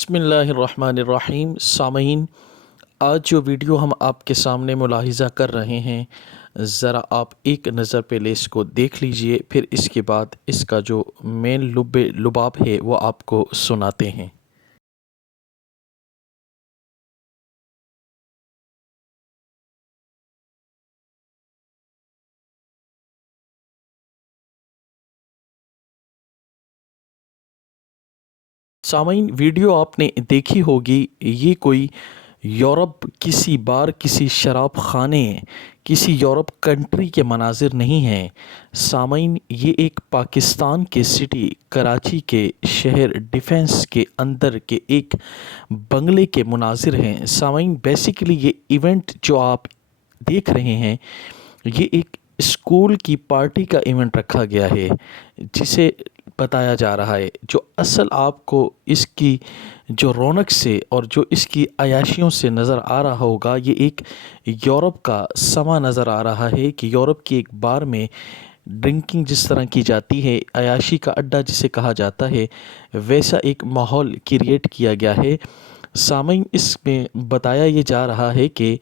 بسم اللہ الرحمن الرحیم۔ سامعین، آج جو ویڈیو ہم آپ کے سامنے ملاحظہ کر رہے ہیں، ذرا آپ ایک نظر پہلے اس کو دیکھ لیجئے، پھر اس کے بعد اس کا جو مین لباب ہے وہ آپ کو سناتے ہیں۔ سامعین، ویڈیو آپ نے دیکھی ہوگی، یہ کوئی یورپ کسی شراب خانے، کسی یورپ کنٹری کے مناظر نہیں ہیں۔ سامعین، یہ ایک پاکستان کے سٹی کراچی کے شہر ڈیفنس کے اندر کے ایک بنگلے کے مناظر ہیں۔ سامعین، بیسیکلی یہ ایونٹ جو آپ دیکھ رہے ہیں، یہ ایک اسکول کی پارٹی کا ایونٹ رکھا گیا ہے، جسے بتایا جا رہا ہے۔ جو اصل آپ کو اس کی جو رونق سے اور جو اس کی عیاشیوں سے نظر آ رہا ہوگا، یہ ایک یورپ کا سما نظر آ رہا ہے کہ یورپ کی ایک بار میں ڈرنکنگ جس طرح کی جاتی ہے، عیاشی کا اڈہ جسے کہا جاتا ہے، ویسا ایک ماحول کریٹ کیا گیا ہے۔ سامعین، اس میں بتایا یہ جا رہا ہے کہ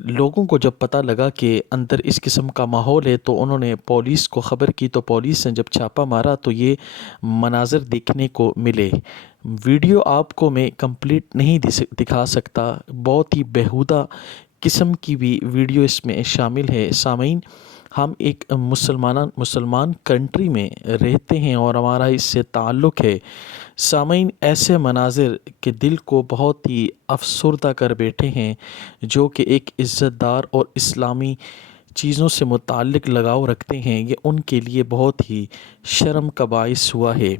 لوگوں کو جب پتہ لگا کہ اندر اس قسم کا ماحول ہے تو انہوں نے پولیس کو خبر کی، تو پولیس نے جب چھاپا مارا تو یہ مناظر دیکھنے کو ملے۔ ویڈیو آپ کو میں کمپلیٹ نہیں دکھا سکتا، بہت ہی بیہودہ قسم کی بھی ویڈیو اس میں شامل ہے۔ سامعین، ہم ایک مسلمان کنٹری میں رہتے ہیں اور ہمارا اس سے تعلق ہے۔ سامعین، ایسے مناظر کے دل کو بہت ہی افسردہ کر بیٹھے ہیں، جو کہ ایک عزت دار اور اسلامی چیزوں سے متعلق لگاؤ رکھتے ہیں، یہ ان کے لیے بہت ہی شرم کا باعث ہوا ہے۔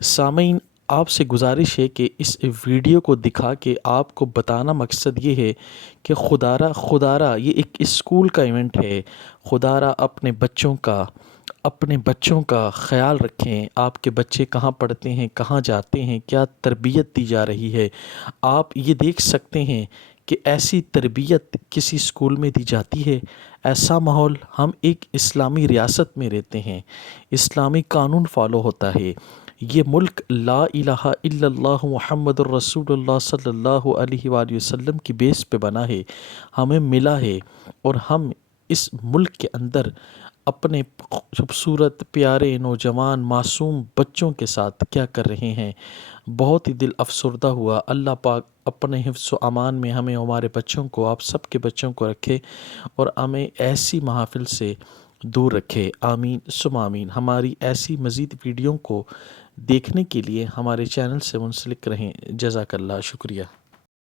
سامعین، آپ سے گزارش ہے کہ اس ویڈیو کو دکھا کے آپ کو بتانا مقصد یہ ہے کہ خدارہ یہ ایک اسکول کا ایونٹ ہے۔ خدارہ اپنے بچوں کا خیال رکھیں۔ آپ کے بچے کہاں پڑھتے ہیں، کہاں جاتے ہیں، کیا تربیت دی جا رہی ہے۔ آپ یہ دیکھ سکتے ہیں کہ ایسی تربیت کسی اسکول میں دی جاتی ہے؟ ایسا ماحول، ہم ایک اسلامی ریاست میں رہتے ہیں، اسلامی قانون فالو ہوتا ہے۔ یہ ملک لا الہ الا اللہ محمد الرسول اللہ صلی اللہ علیہ وآلہ وسلم کی بیس پہ بنا ہے، ہمیں ملا ہے، اور ہم اس ملک کے اندر اپنے خوبصورت پیارے نوجوان معصوم بچوں کے ساتھ کیا کر رہے ہیں۔ بہت ہی دل افسردہ ہوا۔ اللہ پاک اپنے حفظ و امان میں ہمیں، ہمارے بچوں کو، آپ سب کے بچوں کو رکھے اور ہمیں ایسی محافل سے دور رکھے۔ آمین ثم آمین۔ ہماری ایسی مزید ویڈیو کو دیکھنے کے لیے ہمارے چینل سے منسلک رہیں۔ جزاک اللہ، شکریہ۔